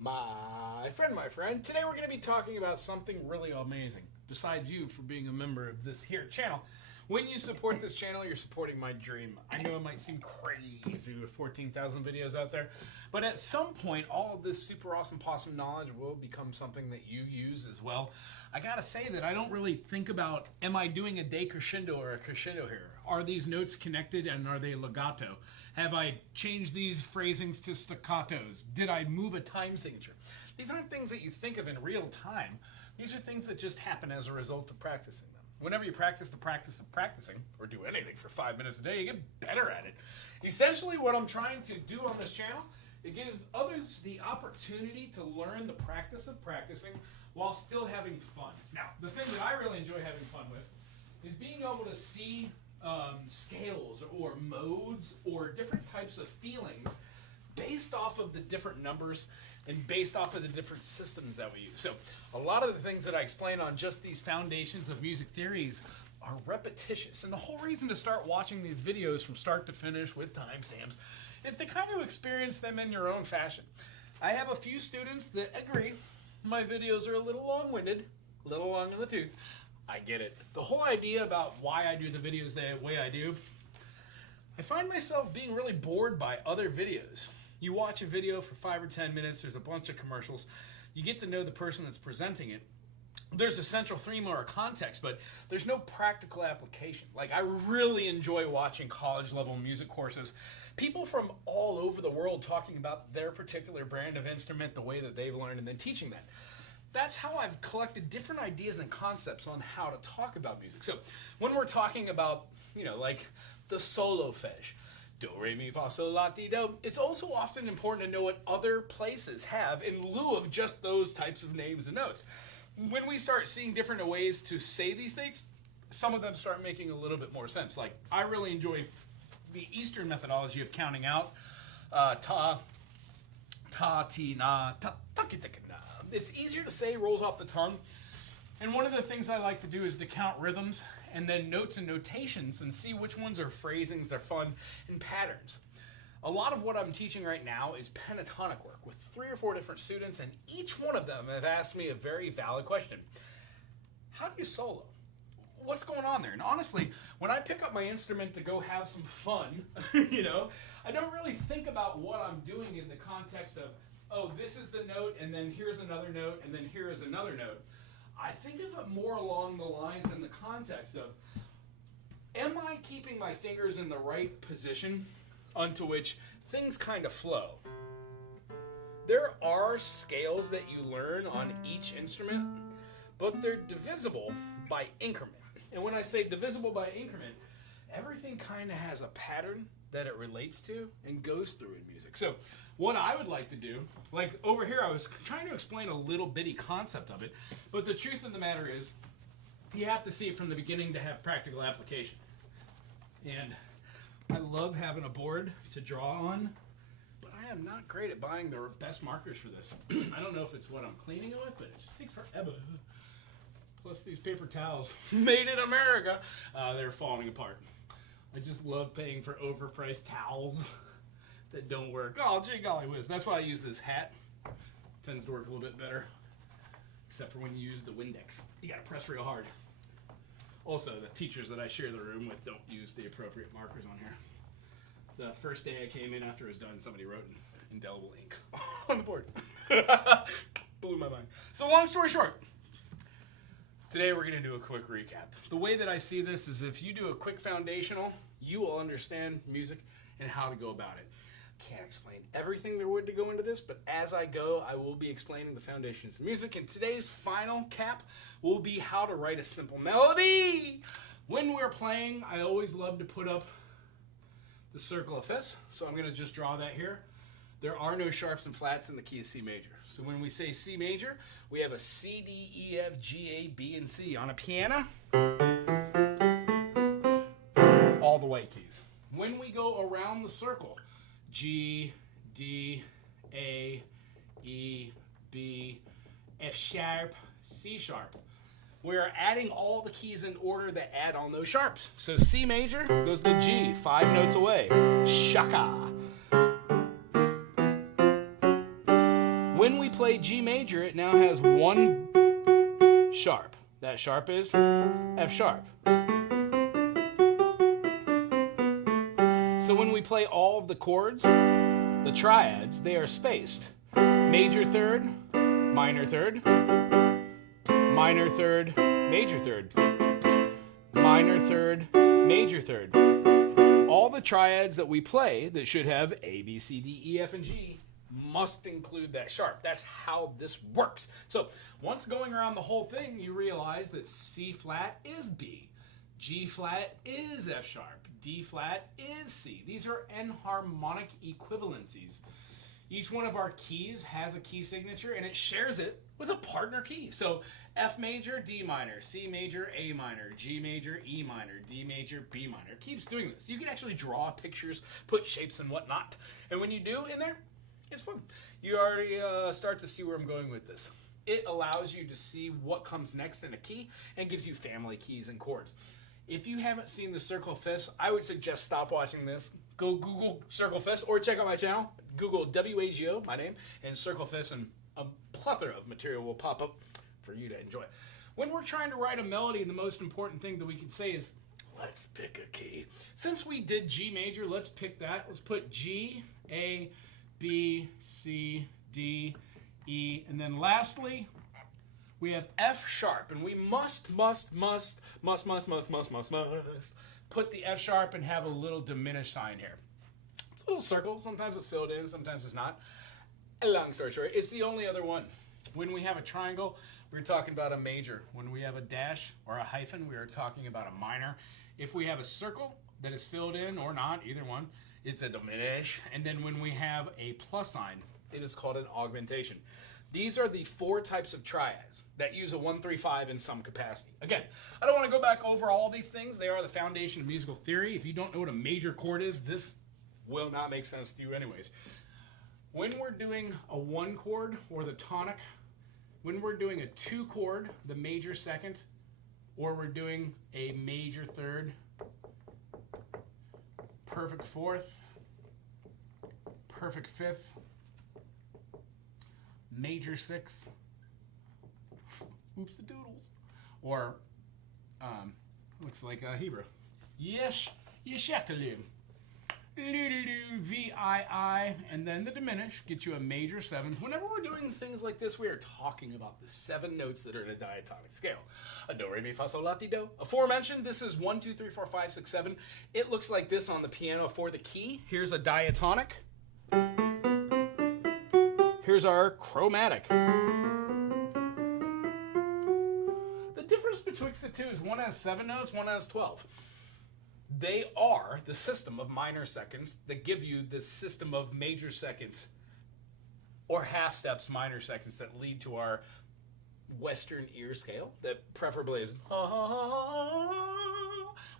My friend, today we're going to be talking about something really amazing. Besides you for being a member of this here channel. When you support this channel, you're supporting my dream. I know it might seem crazy with 14,000 videos out there, but at some point, all of this super awesome possum knowledge will become something that you use as well. I gotta say that I don't really think about, am I doing a decrescendo or a crescendo here? Are these notes connected and are they legato? Have I changed these phrasings to staccatos? Did I move a time signature? These aren't things that you think of in real time. These are things that just happen as a result of practicing them. Whenever you practice the practice of practicing, or do anything for 5 minutes a day, you get better at it. Essentially, what I'm trying to do on this channel, it gives others the opportunity to learn the practice of practicing while still having fun. Now, the thing that I really enjoy having fun with is being able to see scales or modes or different types of feelings based off of the different numbers and based off of the different systems that we use. So a lot of the things that I explain on just these foundations of music theories are repetitious. And the whole reason to start watching these videos from start to finish with timestamps is to kind of experience them in your own fashion. I have a few students that agree my videos are a little long-winded, a little long in the tooth. I get it. The whole idea about why I do the videos the way I do, I find myself being really bored by other videos. You watch a video for 5 or 10 minutes, there's a bunch of commercials, you get to know the person that's presenting it. There's a central theme or a context, but there's no practical application. Like, I really enjoy watching college-level music courses. People from all over the world talking about their particular brand of instrument, the way that they've learned, and then teaching that. That's how I've collected different ideas and concepts on how to talk about music. So when we're talking about, like the solfege, do, re, mi, fa, sol, la, ti, do, it's also often important to know what other places have in lieu of just those types of names and notes. When we start seeing different ways to say these things, some of them start making a little bit more sense. Like, I really enjoy the Eastern methodology of counting out. Ta, ti, na, ta, ki, ta, na. It's easier to say, rolls off the tongue. And one of the things I like to do is to count rhythms and then notes and notations and see which ones are phrasings, they're fun, and patterns. A lot of what I'm teaching right now is pentatonic work with 3 or 4 different students, and each one of them have asked me a very valid question. How do you solo? What's going on there? And honestly, when I pick up my instrument to go have some fun, I don't really think about what I'm doing in the context of, oh, this is the note, and then here's another note, and then here is another note. I think of it more along the lines in the context of, am I keeping my fingers in the right position onto which things kind of flow? There are scales that you learn on each instrument, but they're divisible by increment. And when I say divisible by increment, everything kind of has a pattern that it relates to and goes through in music. So what I would like to do, like over here I was trying to explain a little bitty concept of it, but the truth of the matter is you have to see it from the beginning to have practical application. And I love having a board to draw on, but I am not great at buying the best markers for this. I don't know if it's what I'm cleaning it with, but it just takes forever. Plus these paper towels, made in America, they're falling apart. I just love paying for overpriced towels that don't work. Oh, gee golly whiz. That's why I use this hat. Tends to work a little bit better. Except for when you use the Windex. You gotta press real hard. Also, the teachers that I share the room with don't use the appropriate markers on here. The first day I came in after it was done, somebody wrote in indelible ink on the board. Blew my mind. So long story short, today we're gonna do a quick recap. The way that I see this is if you do a quick foundational, you will understand music and how to go about it. Can't explain everything there would to go into this, but as I go, I will be explaining the foundations of music. And today's final cap will be how to write a simple melody. When we're playing, I always love to put up the circle of fifths, so I'm gonna just draw that here. There are no sharps and flats in the key of C major. So when we say C major, we have a C, D, E, F, G, A, B, and C. On a piano, all the white keys. When we go around the circle, G, D, A, E, B, F sharp, C sharp. We're adding all the keys in order that add on those sharps. So C major goes to G, 5 notes away. Shaka. When we play G major, it now has one sharp. That sharp is F sharp. So when we play all of the chords, the triads, they are spaced. Major third, minor third, minor third, major third, minor third, major third. All the triads that we play that should have A, B, C, D, E, F, and G must include that sharp. That's how this works. So once going around the whole thing, you realize that C flat is B, G flat is F sharp, D flat is C. These are enharmonic equivalencies. Each one of our keys has a key signature and it shares it with a partner key. So F major, D minor, C major, A minor, G major, E minor, D major, B minor. It keeps doing this. You can actually draw pictures, put shapes and whatnot. And when you do in there, it's fun. You already start to see where I'm going with this. It allows you to see what comes next in a key and gives you family keys and chords. If you haven't seen the circle fifths, I would suggest stop watching this. Go Google circle fifths or check out my channel. Google WAGO, my name, and circle fifths, and a plethora of material will pop up for you to enjoy. When we're trying to write a melody, the most important thing that we can say is, let's pick a key. Since we did G major, let's pick that. Let's put G, A, B, C, D, E, and then lastly, we have F sharp, and we must put the F sharp and have a little diminished sign here. It's a little circle. Sometimes it's filled in, sometimes it's not. Long story short, it's the only other one. When we have a triangle, we're talking about a major. When we have a dash or a hyphen, we are talking about a minor. If we have a circle that is filled in or not, either one, it's a diminish. And then when we have a plus sign, it is called an augmentation. These are the 4 types of triads that use a 1-3-5 in some capacity. Again, I don't want to go back over all these things. They are the foundation of musical theory. If you don't know what a major chord is, this will not make sense to you anyways. When we're doing a 1 chord or the tonic, when we're doing a 2 chord, the major second, or we're doing a major third, perfect fourth, perfect fifth, major sixth, oops the doodles, or looks like Hebrew. Yes, yeshekalim. VII, and then the diminish gets you a major 7th. Whenever we're doing things like this, we are talking about the 7 notes that are in a diatonic scale. A do, re, mi, fa, sol, la, ti, do. Aforementioned, this is 1, 2, 3, 4, 5, 6, 7. It looks like this on the piano for the key. Here's a diatonic. Here's our chromatic. The difference betwixt the two is one has 7 notes, one has 12. They are the system of minor seconds that give you the system of major seconds or half steps minor seconds that lead to our Western ear scale that preferably is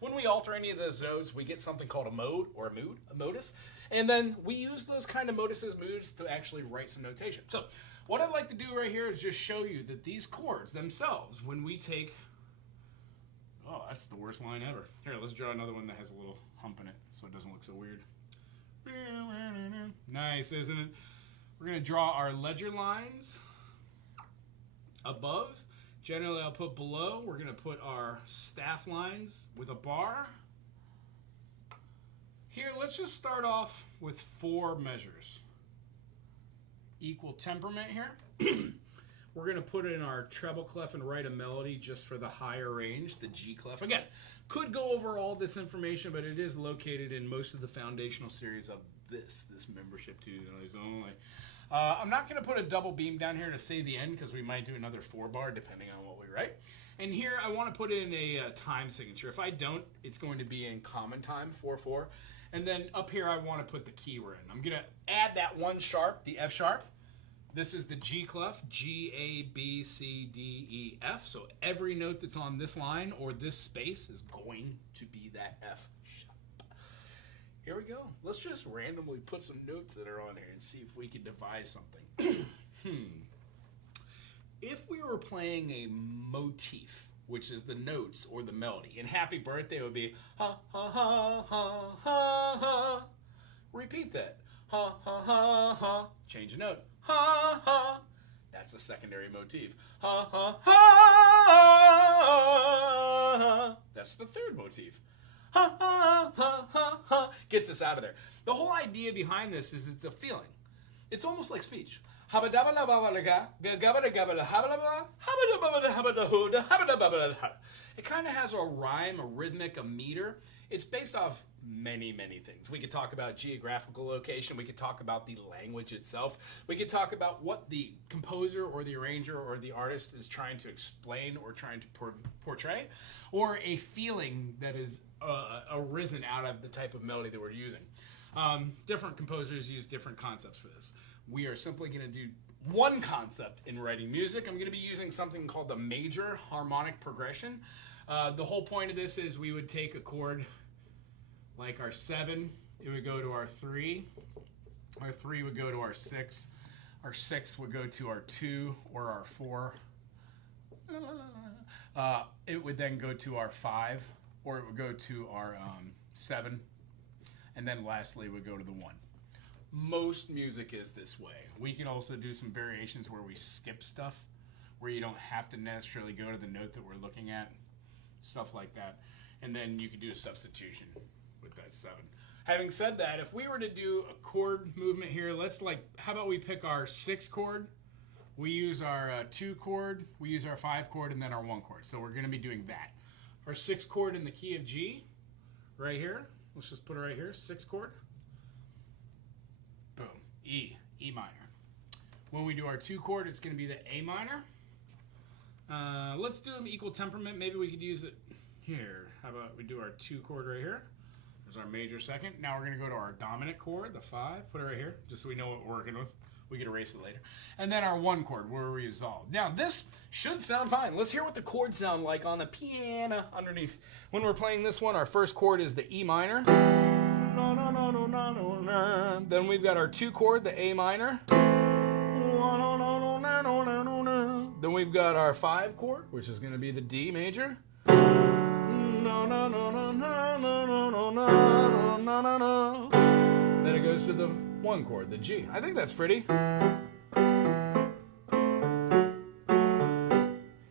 when we alter any of those notes, we get something called a mode or a mood, a modus, and then we use those kind of moduses, moods to actually write some notation. So what I'd like to do right here is just show you that these chords themselves, when we take, oh, that's the worst line ever. Here, let's draw another one that has a little hump in it so it doesn't look so weird. Nice, isn't it? We're going to draw our ledger lines above. Generally, I'll put below. We're going to put our staff lines with a bar. Here, let's just start off with 4 measures. Equal temperament here. We're going to put in our treble clef and write a melody just for the higher range, the G clef. Again, could go over all this information, but it is located in most of the foundational series of this membership tutorials only. I'm not going to put a double beam down here to say the end because we might do another 4-bar depending on what we write. And here I want to put in a time signature. If I don't, it's going to be in common time, 4/4. And then up here I want to put the key we're in. I'm going to add that 1 sharp, the F sharp. This is the G clef, G, A, B, C, D, E, F. So every note that's on this line or this space is going to be that F sharp. Here we go. Let's just randomly put some notes that are on here and see if we can devise something. If we were playing a motif, which is the notes or the melody, and Happy Birthday would be ha, ha, ha, ha, ha, ha. Repeat that. Ha, ha, ha, ha. Change a note. Ha, ha. That's a secondary motif. Ha, ha, ha. That's the third motif. Ha, ha, ha, ha, ha. Gets us out of there. The whole idea behind this is it's a feeling. It's almost like speech. It kind of has a rhyme, a rhythmic, a meter. It's based off many, many things. We could talk about geographical location. We could talk about the language itself. We could talk about what the composer or the arranger or the artist is trying to explain or trying to portray, or a feeling that is arisen out of the type of melody that we're using. Different composers use different concepts for this. We are simply going to do one concept in writing music. I'm going to be using something called the major harmonic progression. The whole point of this is we would take a chord like our 7, it would go to our 3 would go to our 6, our 6 would go to our 2 or our 4, it would then go to our 5, or it would go to our 7, and then lastly it would go to the 1. Most music is this way. We can also do some variations where we skip stuff, where you don't have to necessarily go to the note that we're looking at, stuff like that. And then you can do a substitution with that 7. Having said that, if we were to do a chord movement here, how about we pick our 6 chord, we use our 2 chord, we use our 5 chord, and then our 1 chord. So we're going to be doing that. Our 6 chord in the key of G, right here. Let's just put it right here, 6 chord. Boom, E minor. When we do our 2 chord, it's going to be the A minor. Let's do them equal temperament. Maybe we could use it here. How about we do our 2 chord right here? There's our major second. Now we're going to go to our dominant chord, the 5. Put it right here, just so we know what we're working with. We could erase it later. And then our 1 chord, where we resolve. Now, this should sound fine. Let's hear what the chords sound like on the piano underneath. When we're playing this one, our first chord is the E minor. Then we've got our 2 chord, the A minor. Then we've got our 5 chord, which is going to be the D major. Then it goes to the 1 chord, the G. I think that's pretty.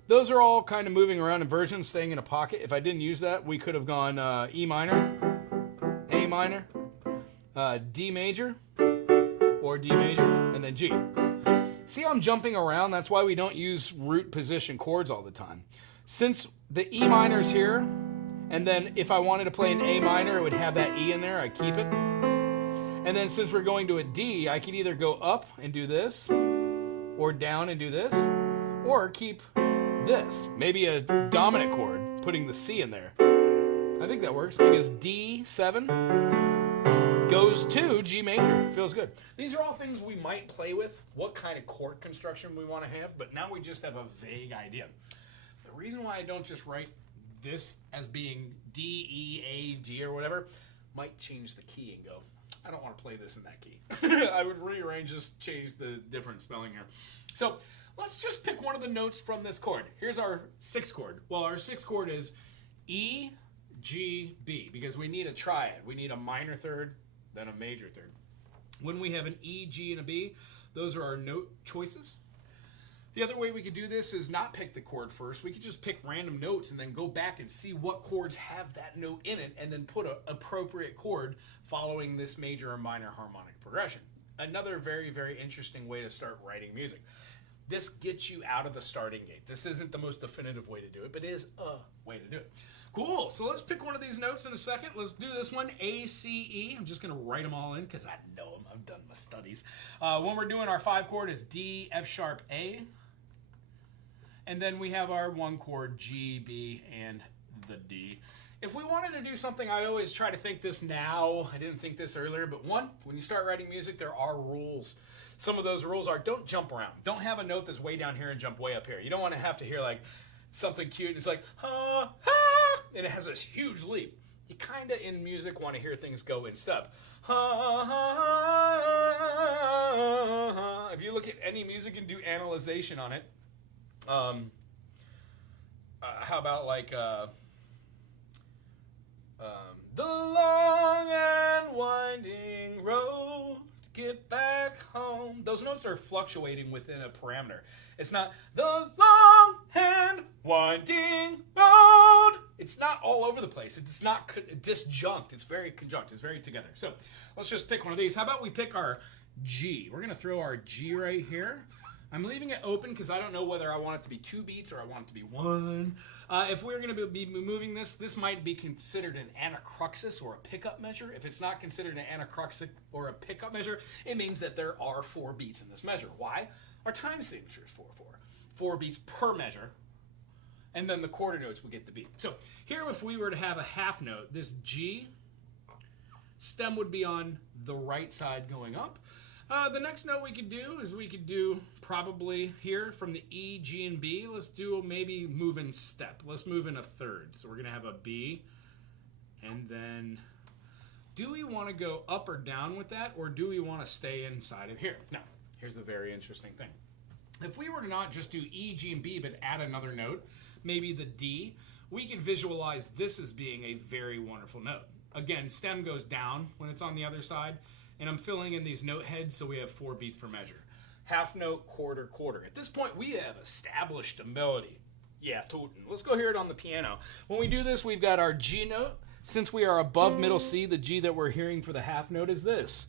Those are all kind of moving around in versions, staying in a pocket. If I didn't use that, we could have gone E minor, A minor, D major, or D major, and then G. See how I'm jumping around? That's why we don't use root position chords all the time. Since the E minor's here, and then if I wanted to play an A minor, it would have that E in there, I keep it. And then since we're going to a D, I could either go up and do this, or down and do this, or keep this. Maybe a dominant chord, putting the C in there. I think that works because D7 goes to G major. Feels good. These are all things we might play with, what kind of chord construction we want to have, but now we just have a vague idea. The reason why I don't just write this as being D, E, A, G, or whatever, might change the key and go, I don't want to play this in that key. I would rearrange this, change the different spelling here. So let's just pick one of the notes from this chord. Here's our 6 chord. Well, our 6 chord is E, G, B, because we need a triad. We need a minor third, then a major third. When we have an E, G, and a B, those are our note choices. The other way we could do this is not pick the chord first. We could just pick random notes and then go back and see what chords have that note in it and then put an appropriate chord following this major or minor harmonic progression. Another very, very interesting way to start writing music. This gets you out of the starting gate. This isn't the most definitive way to do it, but it is a way to do it. Cool, so let's pick one of these notes in a second. Let's do this one, A, C, E. I'm just gonna write them all in because I know them, I've done my studies. When we're doing our 5 chord is D, F sharp, A. And then we have our 1 chord, G, B, and the D. If we wanted to do something, I always try to think this now. I didn't think this earlier, but when you start writing music, there are rules. Some of those rules are don't jump around. Don't have a note that's way down here and jump way up here. You don't want to have to hear like something cute and it's like, ha, ha, and it has this huge leap. You kind of in music want to hear things go in step. Ha, ha, ha. If you look at any music and do analyzation on it, how about like the long and winding road get back home. Those notes are fluctuating within a parameter. It's not the long and winding road. It's not all over the place. It's not disjunct. It's very conjunct. It's very together. So let's just pick one of these. How about we pick our G? We're going to throw our G right here. I'm leaving it open because I don't know whether I want it to be 2 beats or I want it to be 1. If we're going to be moving this might be considered an anacruxis or a pickup measure. If it's not considered an anacruxis or a pickup measure, it means that there are 4 beats in this measure. Why? Our time signature is 4/4. 4 beats per measure. And then the quarter notes will get the beat. So here, if we were to have a half note, this G stem would be on the right side going up. The next note we could do is we could do probably here from the E, G, and B. Let's do maybe move in step. Let's move in a third. So we're going to have a B. And then do we want to go up or down with that, or do we want to stay inside of here? Now, here's a very interesting thing. If we were to not just do E, G, and B, but add another note, maybe the D, we can visualize this as being a very wonderful note. Again, stem goes down when it's on the other side, and I'm filling in these note heads so we have 4 beats per measure. Half note, quarter, quarter. At this point, we have established a melody. Yeah, totin'. Let's go hear it on the piano. When we do this, we've got our G note. Since we are above middle C, the G that we're hearing for the half note is this.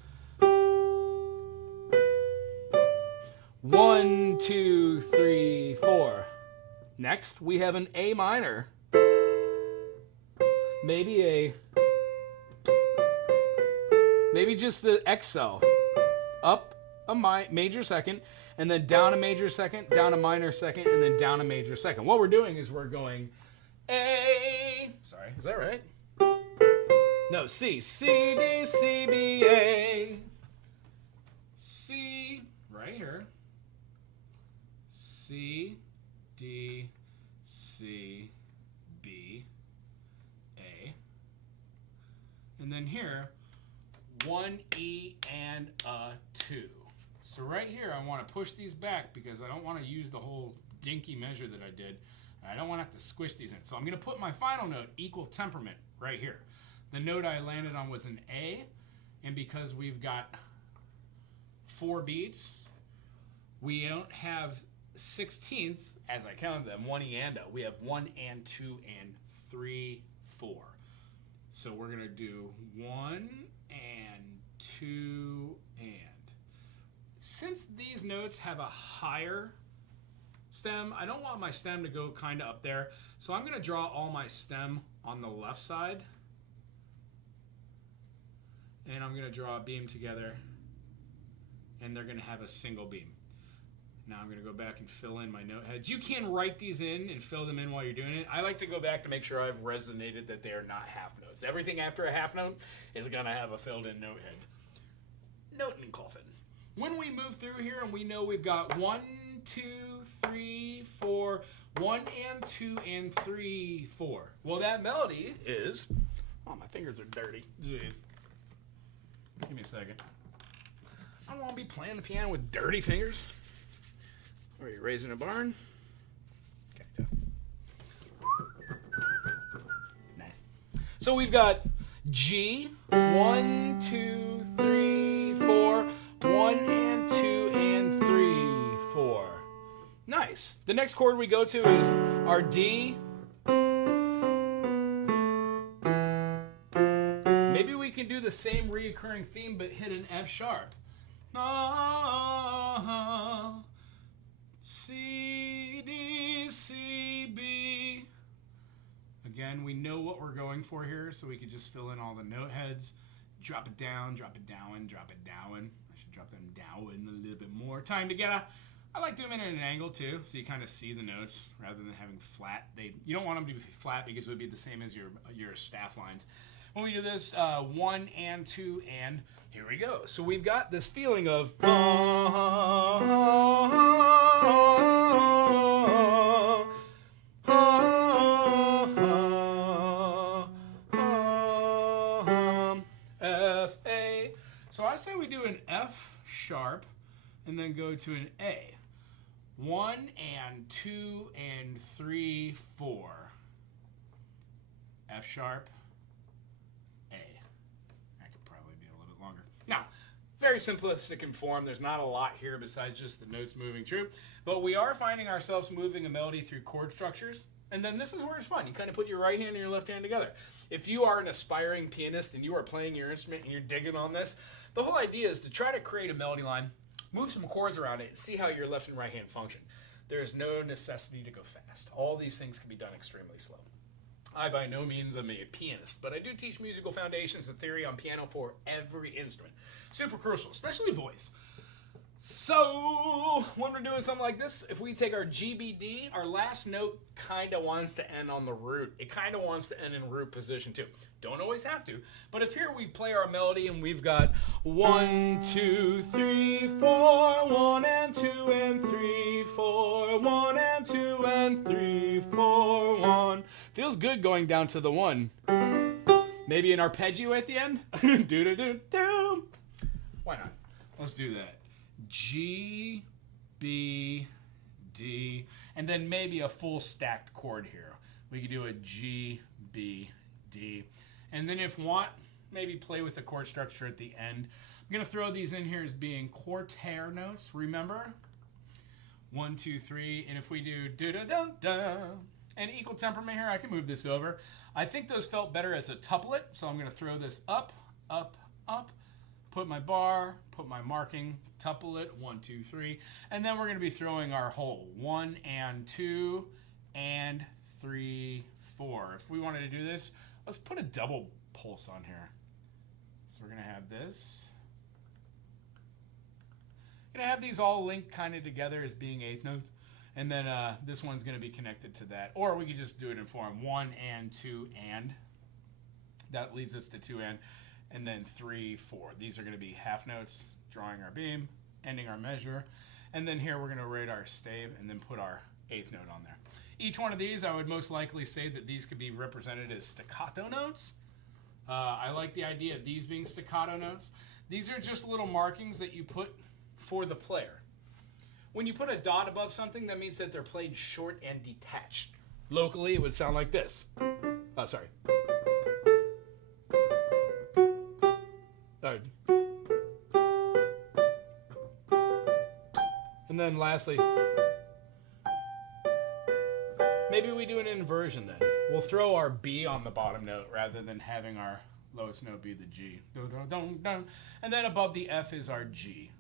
1, 2, 3, 4. Next, we have an A minor. Maybe just the XL. Up a major second, and then down a major second, down a minor second, and then down a major second. What we're doing is we're going A. Sorry, is that right? No, C. C, D, C, B, A. C, right here. C, D, C, B, A. And then here, 1 E and a 2. So right here, I want to push these back because I don't want to use the whole dinky measure that I did. I don't want to have to squish these in. So I'm going to put my final note, equal temperament, right here. The note I landed on was an A, and because we've got 4 beats, we don't have 16th, as I counted them, 1 E and A. We have 1 and 2 and 3, 4. So we're going to do 1 and 2 and. Since these notes have a higher stem, I don't want my stem to go kind of up there. So I'm going to draw all my stem on the left side. And I'm going to draw a beam together. And they're going to have a single beam. Now I'm going to go back and fill in my note heads. You can write these in and fill them in while you're doing it. I like to go back to make sure I've resonated that they are not half notes. Everything after a half note is going to have a filled in note head. Note and coffin. When we move through here and we know we've got 1, 2, 3, 4, 1 and 2 and 3, 4. Well, that melody is... Oh, my fingers are dirty. Jeez. Give me a second. I don't want to be playing the piano with dirty fingers. Are you raising a barn? Okay, nice. So we've got G, 1, 2, 3, 4, 1 and 2 and 3, 4. Nice. The next chord we go to is our D. Maybe we can do the same reoccurring theme but hit an F sharp. C, D, C, B. Again, we know what we're going for here, so we could just fill in all the note heads. Drop it down, drop it down, drop it down. I should drop them down a little bit more. Time together. I like doing them at an angle too, so you kind of see the notes rather than having flat. You don't want them to be flat because it would be the same as your staff lines. When we do this, 1 and 2 and, here we go. So we've got this feeling of F, A. So I say we do an F sharp and then go to an A. 1 and 2 and 3, 4. F sharp, A. That could probably be a little bit longer. Now, Very simplistic in form. There's not a lot here besides just the notes moving through. But we are finding ourselves moving a melody through chord structures. And then this is where it's fun. You kind of put your right hand and your left hand together. If you are an aspiring pianist and you are playing your instrument and you're digging on this, the whole idea is to try to create a melody line, move some chords around it, see how your left and right hand function. There is no necessity to go fast. All these things can be done extremely slow. I by no means am a pianist, but I do teach musical foundations and theory on piano for every instrument. Super crucial, especially voice. So, when we're doing something like this, if we take our GBD, our last note kind of wants to end on the root. It kind of wants to end in root position too. Don't always have to, but if here we play our melody and we've got 1, 2, 3, 4, 1 and 2 and 3, 4, 1 and 2 and 3, 4, 1. Feels good going down to the 1. Maybe an arpeggio at the end? Do-do-do-do. Why not? Let's do that. G, B, D, and then maybe a full stacked chord here. We could do a G, B, D. And then if want, maybe play with the chord structure at the end. I'm going to throw these in here as being quarter notes, remember? 1, 2, 3, and if we do da-da-dum-dum, and equal temperament here, I can move this over. I think those felt better as a tuplet, so I'm going to throw this up, up, up, put my bar, put my marking, tuplet, 1, 2, 3, and then we're going to be throwing our whole 1 and 2 and 3, 4. If we wanted to do this, let's put a double pulse on here. So we're going to have this. Going to have these all linked kind of together as being eighth notes, and then this one's going to be connected to that. Or we could just do it in form 1 and 2 and. That leads us to 2 and then 3, 4. These are going to be half notes, drawing our beam, ending our measure, and then here we're going to rate our stave and then put our eighth note on there. Each one of these, I would most likely say that these could be represented as staccato notes. I like the idea of these being staccato notes. These are just little markings that you put for the player. When you put a dot above something, that means that they're played short and detached. Locally, it would sound like this. Oh, sorry. And then lastly, maybe we do an inversion then. We'll throw our B on the bottom note rather than having our lowest note be the G. And then above the F is our G.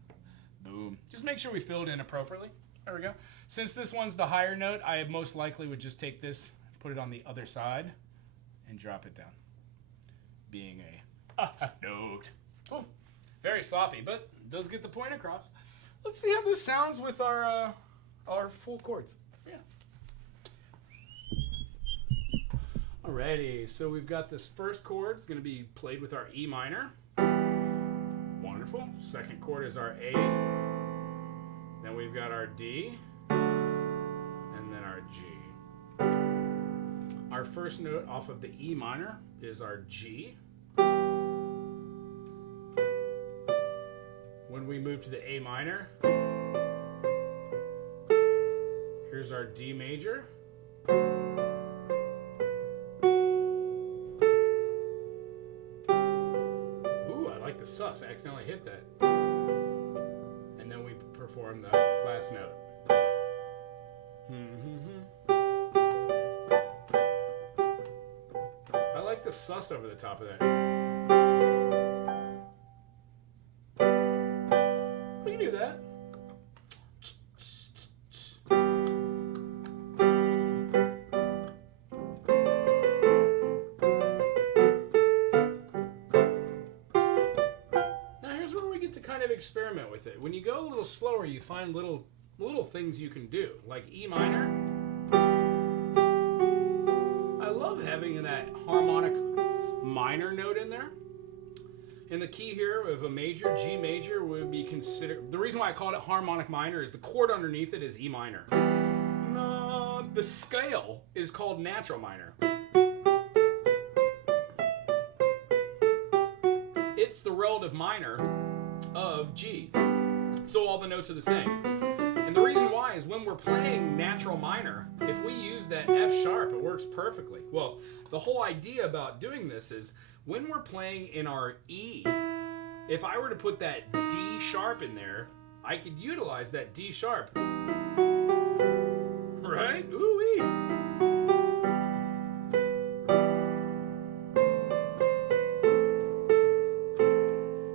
Boom. Just make sure we fill it in appropriately. There we go. Since this one's the higher note, I most likely would just take this, put it on the other side, and drop it down, being a half note. Cool. Very sloppy, but does get the point across. Let's see how this sounds with our full chords. Yeah. Alrighty, so we've got this first chord. It's going to be played with our E minor. Wonderful. Second chord is our A. Then we've got our D. And then our G. Our first note off of the E minor is our G. When we move to the A minor, here's our D major. Ooh, I like the sus. I accidentally hit that. And then we perform the last note. I like the sus over the top of that. Do that. Now here's where we get to kind of experiment with it. When you go a little slower, you find little things you can do, like E minor. I love having that harmonic minor note in there. And the key here of a major, G major, would be considered... The reason why I called it harmonic minor is the chord underneath it is E minor. No, the scale is called natural minor. It's the relative minor of G. So all the notes are the same. And the reason why is when we're playing natural minor, if we use that F sharp, it works perfectly. Well, the whole idea about doing this is when we're playing in our E if I were to put that D sharp in there, I could utilize that D sharp. Right? Ooh-wee.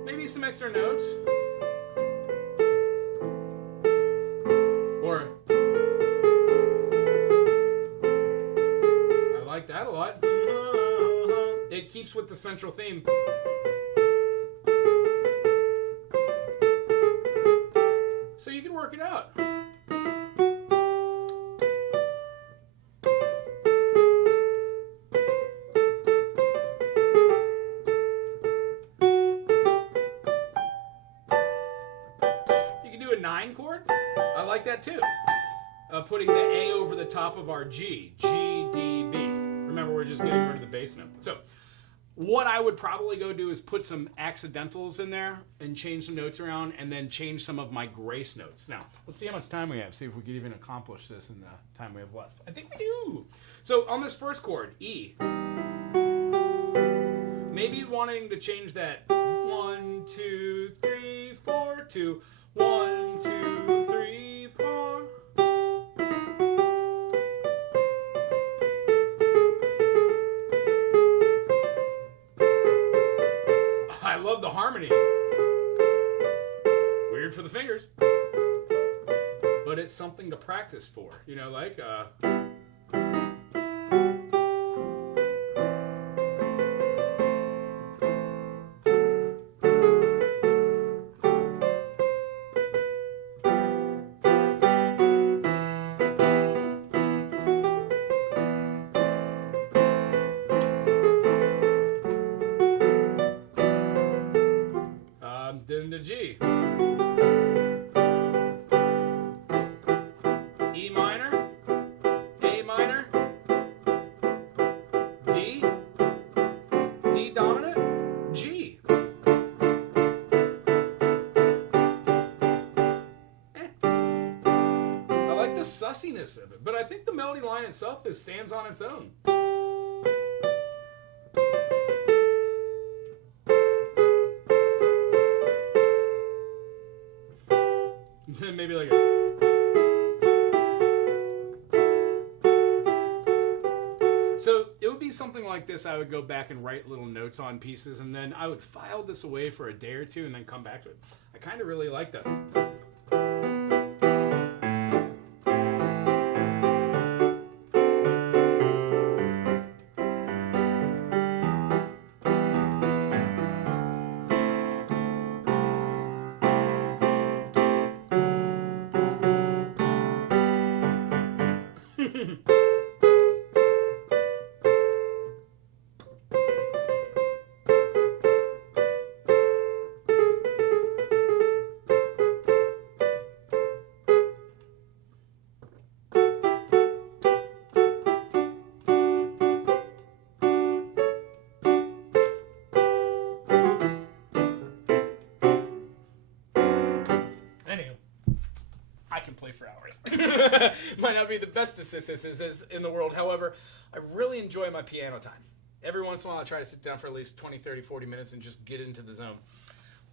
Maybe some extra notes. Or I like that a lot. It keeps with the central theme. So you can work it out. You can do a 9 chord. I like that too. Putting the A over the top of our G. G, D, B. Remember, we're just getting rid of the bass note. So what I would probably go do is put some accidentals in there and change some notes around and then change some of my grace notes. Now, let's see how much time we have. See if we can even accomplish this in the time we have left. I think we do. So on this first chord, E, maybe wanting to change that 1, 2, 3, 4 to 1, 2, 3, 4. I love the harmony. Weird for the fingers. But it's something to practice for. You know, like then the G. E minor, A minor, D, D dominant, G. I like the sussiness of it, but I think the melody line itself stands on its own. Maybe like so it would be something like this. I would go back and write little notes on pieces, and then I would file this away for a day or two and then come back to it. I kind of really like that. Play for hours. Might not be the best assist in the world. However, I really enjoy my piano time. Every once in a while I try to sit down for at least 20, 30, 40 minutes and just get into the zone.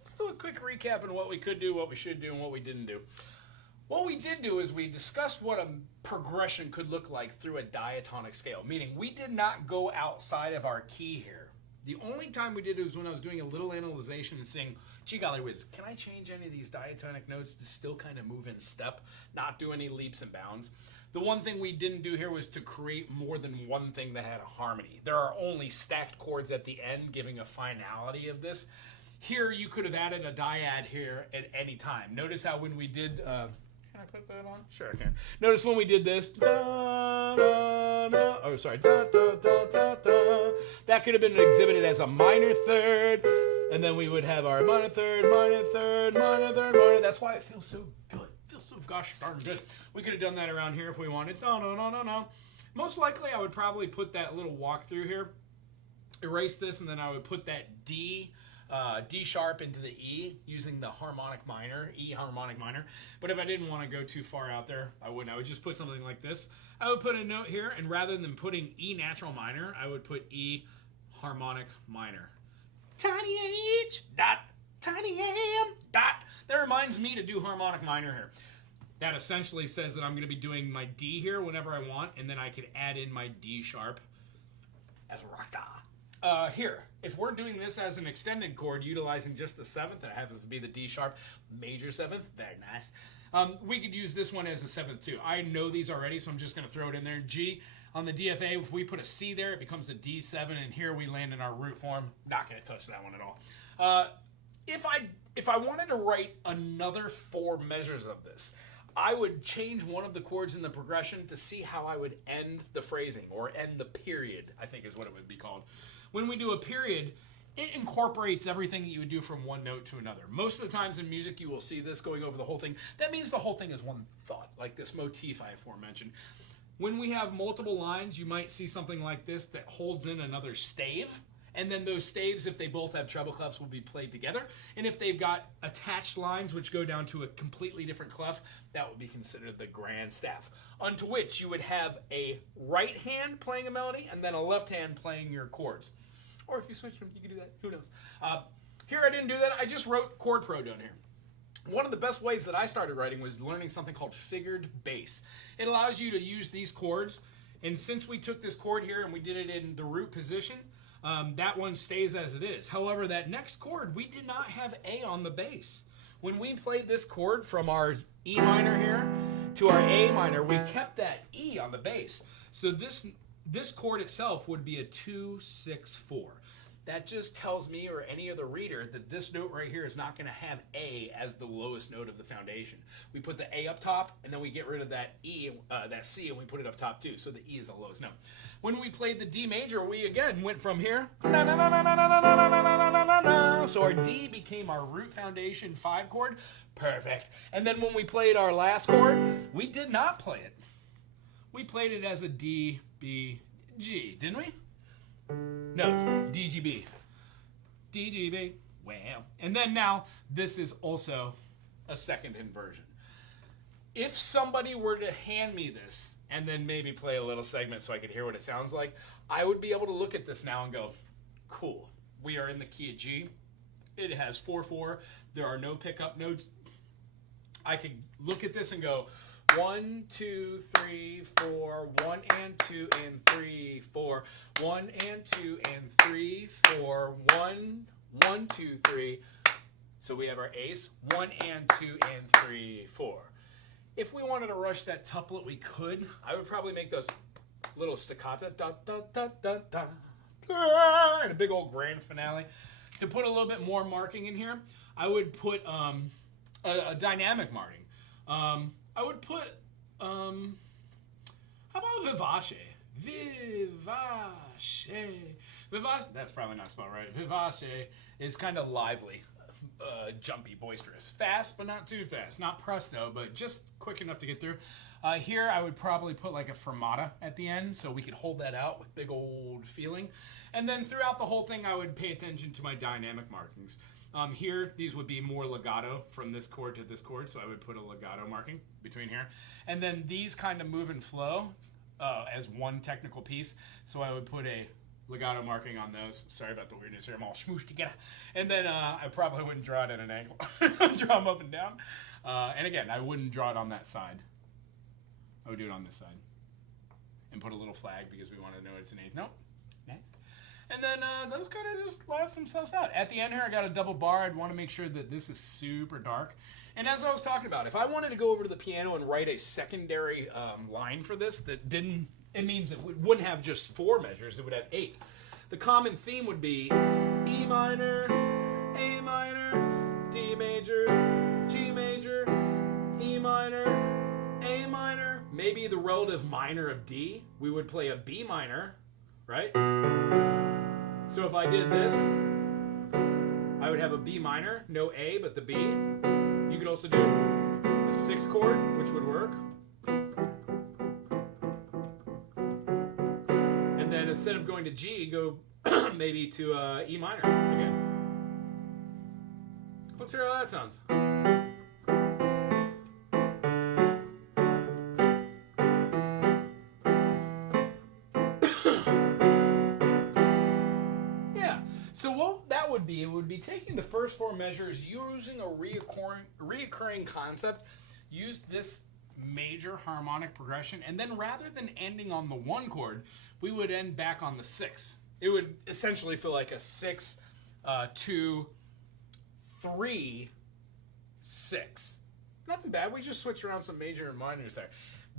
Let's do a quick recap on what we could do, what we should do, and what we didn't do. What we did do is we discussed what a progression could look like through a diatonic scale, meaning we did not go outside of our key here. The only time we did it was when I was doing a little analyzation and saying, gee golly whiz, can I change any of these diatonic notes to still kind of move in step, not do any leaps and bounds? The one thing we didn't do here was to create more than one thing that had a harmony. There are only stacked chords at the end giving a finality of this. Here you could have added a dyad here at any time. Notice how when we did, can I put that on? Sure I can. Notice when we did this, da, da, da, oh sorry, da, da, da, da, da. That could have been exhibited as a minor third, and then we would have our minor third, minor third, minor third, minor. That's why it feels so good. It feels so gosh darn good. We could have done that around here if we wanted. No, no, no, no, no. Most likely I would probably put that little walk through here, erase this, and then I would put that D sharp into the E using the harmonic minor, E harmonic minor. But if I didn't want to go too far out there, I wouldn't. I would just put something like this. I would put a note here, and rather than putting E natural minor, I would put E harmonic minor. Tiny H dot tiny am dot. That reminds me to do harmonic minor here. That essentially says that I'm going to be doing my D here whenever I want, and then I can add in my D sharp as a rock star. Here, if we're doing this as an extended chord, utilizing just the 7th, that happens to be the D sharp major 7th, very nice. We could use this one as a 7th too. I know these already, so I'm just going to throw it in there. G on the DFA, if we put a C there, it becomes a D7, and here we land in our root form. Not going to touch that one at all. If I wanted to write another 4 measures of this, I would change one of the chords in the progression to see how I would end the phrasing, or end the period, I think is what it would be called. When we do a period, it incorporates everything that you would do from one note to another. Most of the times in music, you will see this going over the whole thing. That means the whole thing is one thought, like this motif I aforementioned. When we have multiple lines, you might see something like this that holds in another stave. And then those staves, if they both have treble clefs, will be played together. And if they've got attached lines which go down to a completely different clef, that would be considered the grand staff. Unto which you would have a right hand playing a melody and then a left hand playing your chords. Or if you switch them, you can do that. Who knows? Here I didn't do that. I just wrote chord pro down here. One of the best ways that I started writing was learning something called figured bass. It allows you to use these chords. And since we took this chord here and we did it in the root position, that one stays as it is. However, that next chord, we did not have A on the bass. When we played this chord from our E minor here to our A minor, we kept that E on the bass. So this chord itself would be a 2-6-4. That just tells me or any other reader that this note right here is not going to have A as the lowest note of the foundation. We put the A up top, and then we get rid of that E, that C, and we put it up top too. So the E is the lowest note. When we played the D major, we again went from here. So our D became our root foundation 5 chord. Perfect. And then when we played our last chord, we did not play it. We played it as a D, B, G, didn't we? No, DGB. DGB. Wow. And then now, this is also a second inversion. If somebody were to hand me this and then maybe play a little segment so I could hear what it sounds like, I would be able to look at this now and go, cool. We are in the key of G. It has 4/4. There are no pickup notes. I could look at this and go, 1, 2, 3, 4, 1 and 2 and 3, 4, 1 and 2 and 3, 4, 1, 1, 2, 3. So we have our ace, 1 and 2 and 3, 4. If we wanted to rush that tuplet, we could. I would probably make those little staccato, da, da, da, da, da, and a big old grand finale. To put a little bit more marking in here, I would put a dynamic marking. I would put, how about vivace? Vivace. Vivace, that's probably not spelled right. Vivace is kind of lively, jumpy, boisterous. Fast, but not too fast. Not presto, but just quick enough to get through. Here, I would probably put like a fermata at the end, so we could hold that out with big old feeling. And then throughout the whole thing, I would pay attention to my dynamic markings. Here, these would be more legato from this chord to this chord, so I would put a legato marking between here. And then these kind of move and flow as one technical piece, so I would put a legato marking on those. Sorry about the weirdness here, I'm all smooshed together. And then I probably wouldn't draw it at an angle. Draw them up and down. And again, I wouldn't draw it on that side. I would do it on this side. And put a little flag because we want to know it's an eighth note. Nice. And then those kind of just last themselves out. At the end here, I got a double bar. I'd want to make sure that this is super dark. And as I was talking about, if I wanted to go over to the piano and write a secondary line for this that didn't, it means it wouldn't have just 4 measures, it would have 8. The common theme would be E minor, A minor, D major, G major, E minor, A minor, maybe the relative minor of D. We would play a B minor, right? So if I did this, I would have a B minor, no A, but the B. You could also do a 6 chord, which would work. And then instead of going to G, go maybe to E minor again. Let's hear how that sounds. So what that would be, it would be taking the first four measures, using a reoccurring concept, use this major harmonic progression, and then rather than ending on the 1 chord, we would end back on the 6. It would essentially feel like a 6, 2, 3, 6. Nothing bad. We just switched around some major and minors there.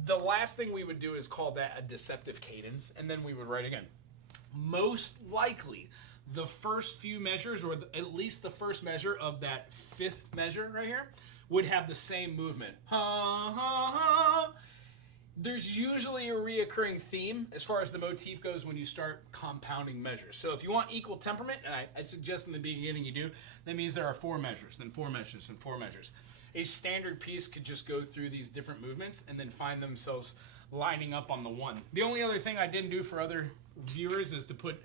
The last thing we would do is call that a deceptive cadence, and then we would write again. Most likely, the first few measures, or at least the first measure of that 5th measure right here, would have the same movement. Ha, ha, ha. There's usually a reoccurring theme as far as the motif goes when you start compounding measures. So if you want equal temperament, and I'd suggest in the beginning you do, that means there are 4 measures, then 4 measures, and 4 measures. A standard piece could just go through these different movements and then find themselves lining up on the 1. The only other thing I didn't do for other viewers is to put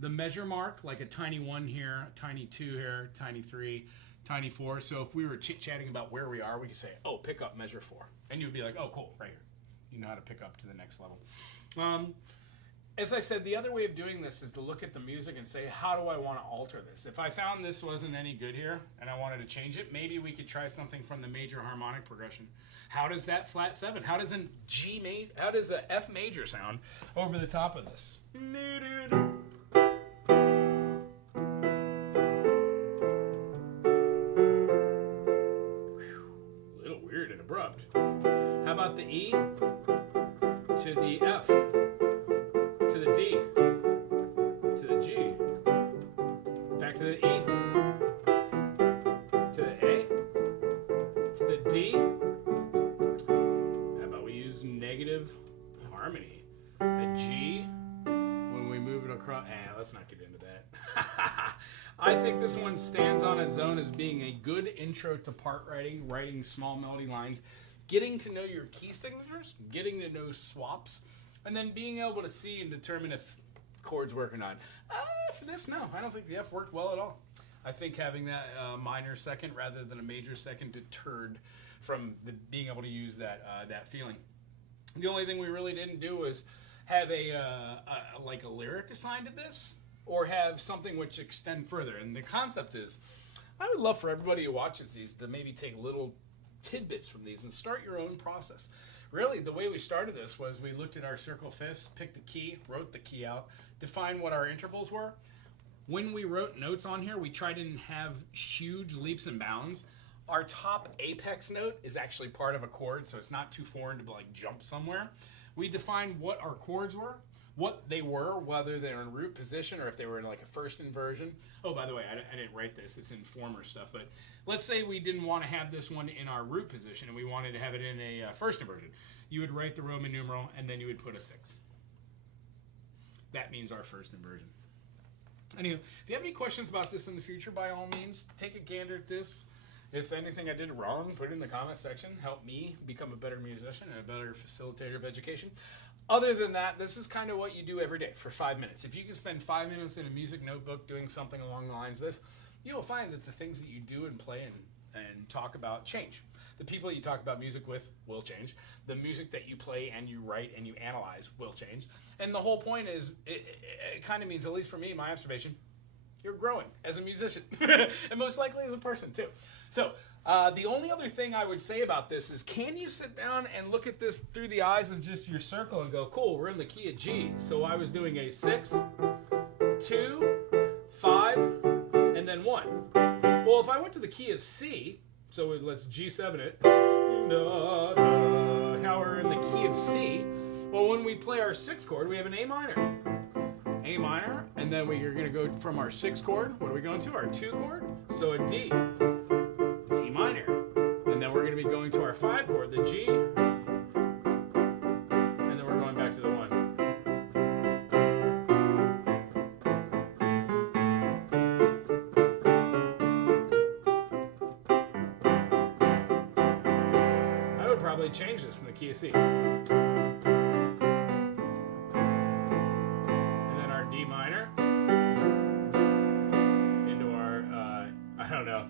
the measure mark, like a tiny 1 here, a tiny 2 here, tiny 3, tiny 4. So if we were chit-chatting about where we are, we could say, oh, pick up measure 4. And you'd be like, oh, cool, right here. You know how to pick up to the next level. As I said, the other way of doing this is to look at the music and say, how do I want to alter this? If I found this wasn't any good here and I wanted to change it, maybe we could try something from the major harmonic progression. How does that flat 7, how does a F major sound over the top of this? Little weird and abrupt. How about the E to the F, to the D, to the G, back to the E, to the A, to the D. How about we use negative harmony? A G when we move it across. Let's not get into that. I think this one stands on its own as being a good intro to part writing, writing small melody lines, getting to know your key signatures, getting to know swaps, and then being able to see and determine if chords work or not. For this, no, I don't think the F worked well at all. I think having that minor second rather than a major second deterred from being able to use that feeling. The only thing we really didn't do was have like a lyric assigned to this, or have something which extend further. And the concept is, I would love for everybody who watches these to maybe take little tidbits from these and start your own process. Really, the way we started this was we looked at our circle fifths, picked a key, wrote the key out, defined what our intervals were. When we wrote notes on here, we tried to have huge leaps and bounds. Our top apex note is actually part of a chord, so it's not too foreign to like jump somewhere. We defined what our chords were, what they were, whether they're in root position or if they were in like a first inversion. Oh, by the way, I didn't write this, it's in former stuff, but let's say we didn't want to have this one in our root position and we wanted to have it in a first inversion. You would write the Roman numeral and then you would put a 6. That means our first inversion. Anyway, if you have any questions about this in the future, by all means, take a gander at this. If anything I did wrong, put it in the comment section. Help me become a better musician and a better facilitator of education. Other than that, this is kind of what you do every day for 5 minutes. If you can spend 5 minutes in a music notebook doing something along the lines of this, you'll find that the things that you do and play and talk about change. The people you talk about music with will change. The music that you play and you write and you analyze will change. And the whole point is, it kind of means, at least for me, my observation, you're growing as a musician. And most likely as a person, too. So, the only other thing I would say about this is, can you sit down and look at this through the eyes of just your circle and go, cool, we're in the key of G. So I was doing a 6, 2, 5, and then 1. Well, if I went to the key of C, so let's G7 it, how we're in the key of C, well, when we play our 6th chord, we have an A minor. A minor, and then we're going to go from our 6th chord, what are we going to? Our 2 chord, so a D. D minor. And then we're going to be going to our 5 chord, the G. And then we're going back to the 1. I would probably change this in the key of C. And then our D minor. Into our, I don't know.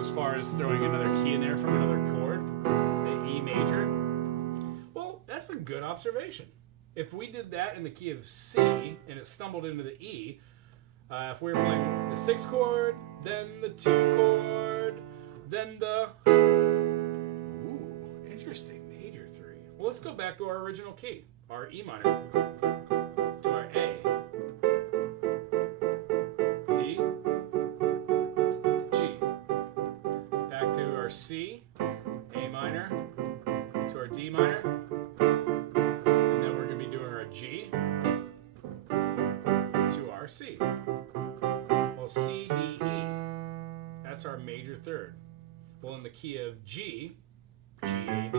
As far as throwing another key in there from another chord, the E major. Well, that's a good observation. If we did that in the key of C and it stumbled into the E, If we were playing the 6 chord, then the 2 chord, then the... Ooh, interesting, major 3. Well, let's go back to our original key, our E minor, to our A, D, G, back to our C, A minor, to our D minor, and then we're going to be doing our G to our C. Well, C, D, E, that's our major third. Well, in the key of G, G, A, B.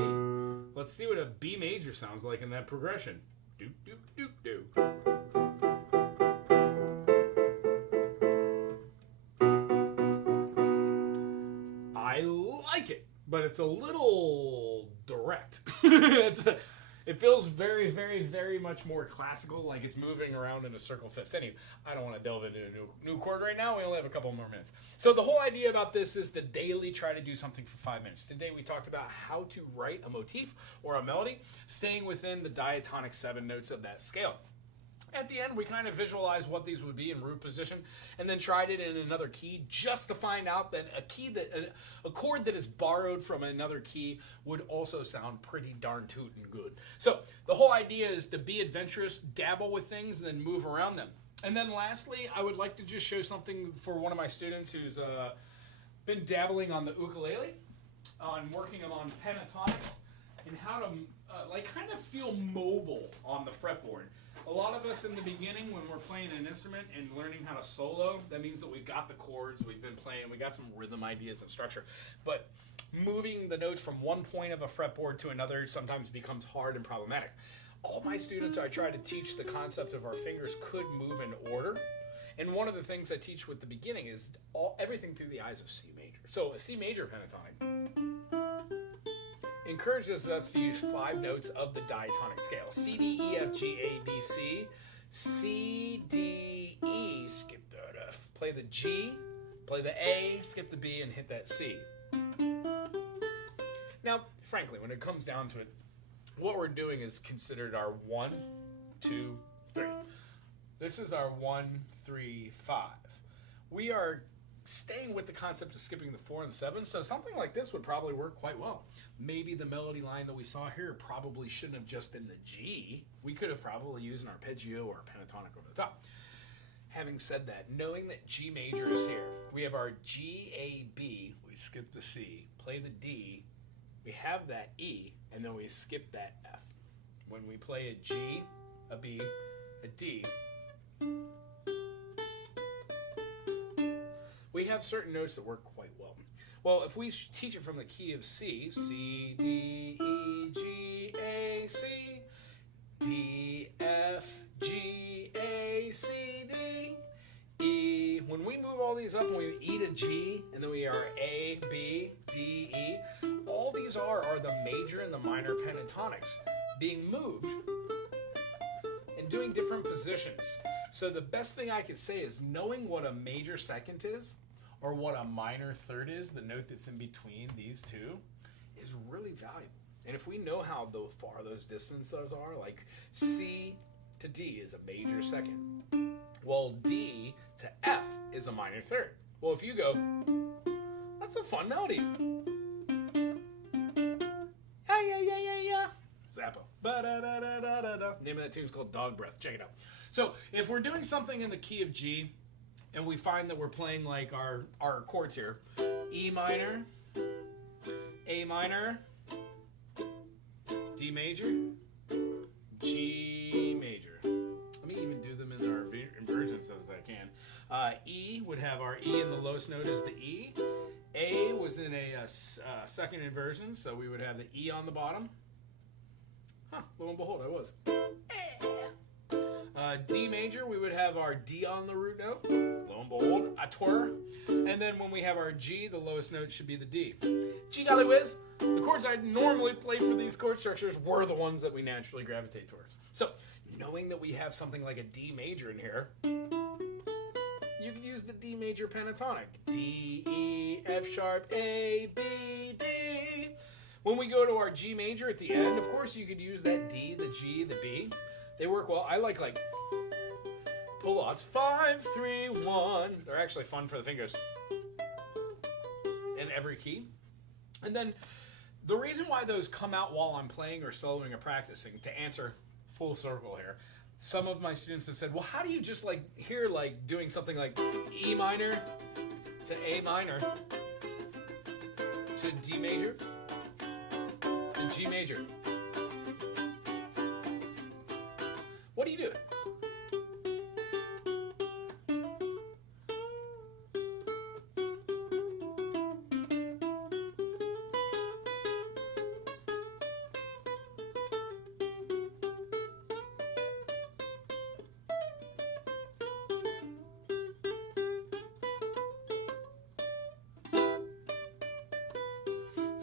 Let's see what a B major sounds like in that progression. Doop, doop, doop, doop. I like it, but it's a little direct. It feels very, very, very much more classical, like it's moving around in a circle fifths. Anyway, I don't want to delve into a new chord right now. We only have a couple more minutes. So the whole idea about this is to daily try to do something for 5 minutes. Today we talked about how to write a motif or a melody, staying within the diatonic 7 notes of that scale. At the end, we kind of visualized what these would be in root position, and then tried it in another key just to find out that a chord that is borrowed from another key would also sound pretty darn tootin' good. So the whole idea is to be adventurous, dabble with things, and then move around them. And then lastly, I would like to just show something for one of my students who's been dabbling on the ukulele, on working on pentatonics, and how to kind of feel mobile on the fretboard. A lot of us in the beginning, when we're playing an instrument and learning how to solo, that means that we've got the chords, we've been playing, we got some rhythm ideas and structure. But moving the notes from one point of a fretboard to another sometimes becomes hard and problematic. All my students, I try to teach the concept of our fingers could move in order. And one of the things I teach with the beginning is everything through the eyes of C major. So a C major pentatonic encourages us to use 5 notes of the diatonic scale. C, D, E, F, G, A, B, C. C, D, E, skip that F. Play the G, play the A, skip the B, and hit that C. Now, frankly, when it comes down to it, what we're doing is considered our 1, 2, 3. This is our 1, 3, 5. We are staying with the concept of skipping the 4 and the 7, so something like this would probably work quite well. Maybe the melody line that we saw here probably shouldn't have just been the G. We could have probably used an arpeggio or a pentatonic over the top. Having said that, knowing that G major is here, we have our G, A, B, we skip the C, play the D, we have that E, and then we skip that F. When we play a G, a B, a D, we have certain notes that work quite well. Well, if we teach it from the key of C, C, D, E, G, A, C, D, F, G, A, C, D, E. When we move all these up and we E to G, and then we are A, B, D, E, all these are the major and the minor pentatonics being moved and doing different positions. So the best thing I could say is knowing what a major second is, or what a minor third is, the note that's in between these two, is really valuable. And if we know how far those distances are, like C to D is a major second. Well, D to F is a minor third. Well, if you go, that's a fun melody. Yeah. Zappa. Ba-da-da-da-da-da-da. Name of that tune is called Dog Breath. Check it out. So if we're doing something in the key of G, and we find that we're playing like our chords here, E minor, A minor, D major, G major. Let me even do them in our inversions as I can. E would have our E, and the lowest note is the E. A was in a second inversion, so we would have the E on the bottom. Lo and behold, I was. D major, we would have our D on the root note. Lo and behold, I twirl. And then when we have our G, the lowest note should be the D. Gee golly whiz, the chords I normally play for these chord structures were the ones that we naturally gravitate towards. So, knowing that we have something like a D major in here, you can use the D major pentatonic. D, E, F sharp, A, B, D. When we go to our G major at the end, of course you could use that D, the G, the B. They work well. I like pull-outs. 5, 3, 1. They're actually fun for the fingers. In every key. And then the reason why those come out while I'm playing or soloing or practicing, to answer full circle here, some of my students have said, well, how do you just like hear like doing something like E minor to A minor to D major to G major? What do you do?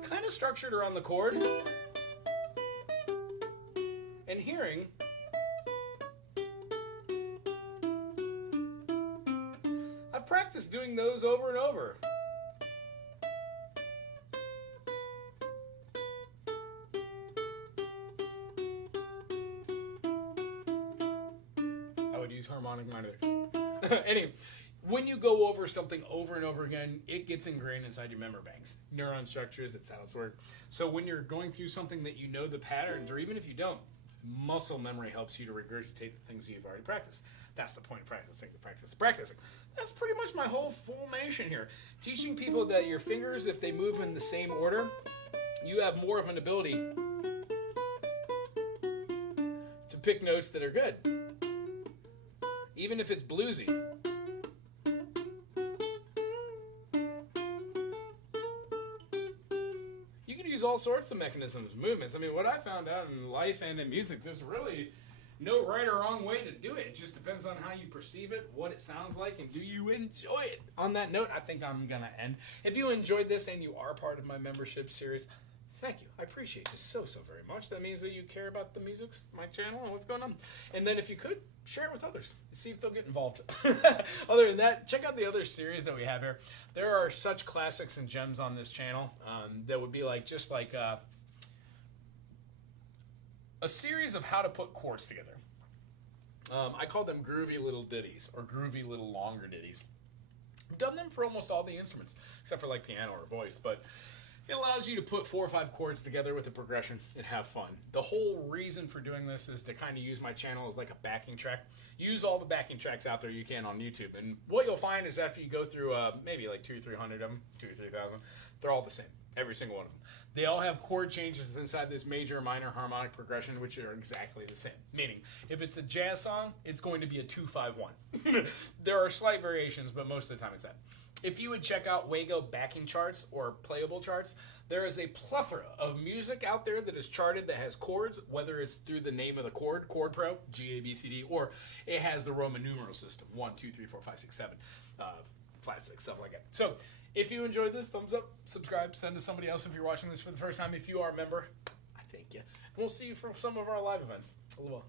Kind of structured around the chord and hearing. I've practiced doing those over and over. I would use harmonic minor. Anyway, when you go over something over and over again, it gets ingrained inside your memory banks. Neuron structures, that's how it's worked. So when you're going through something that you know the patterns, or even if you don't, muscle memory helps you to regurgitate the things you've already practiced. That's the point of practicing. That's pretty much my whole formation here. Teaching people that your fingers, if they move in the same order, you have more of an ability to pick notes that are good. Even if it's bluesy. All sorts of mechanisms, movements. I mean, what I found out in life and in music, there's really no right or wrong way to do it. It just depends on how you perceive it, what it sounds like, and do you enjoy it. On that note, I think I'm going to end. If you enjoyed this and you are part of my membership series, thank you. I appreciate you so very much. That means that you care about the music, my channel, and what's going on. And then if you could, share it with others. See if they'll get involved. Other than that, check out the other series that we have here. There are such classics and gems on this channel that would be like just like a series of how to put chords together. I call them groovy little ditties or groovy little longer ditties. I've done them for almost all the instruments, except for like piano or voice, but it allows you to put 4 or 5 chords together with a progression and have fun. The whole reason for doing this is to kind of use my channel as like a backing track. Use all the backing tracks out there you can on YouTube. And what you'll find is after you go through maybe like 200 or 300 of them, 2,000 or 3,000, they're all the same. Every single one of them. They all have chord changes inside this major or minor harmonic progression, which are exactly the same. Meaning, if it's a jazz song, it's going to be a 2-5-1. There are slight variations, but most of the time it's that. If you would check out Wago backing charts or playable charts, there is a plethora of music out there that is charted that has chords, whether it's through the name of the chord, chord pro, G, A, B, C, D, or it has the Roman numeral system, 1, 2, 3, 4, 5, 6, 7, flat 6, stuff like that. So if you enjoyed this, thumbs up, subscribe, send to somebody else if you're watching this for the first time. If you are a member, I thank you. And we'll see you for some of our live events. Aloha.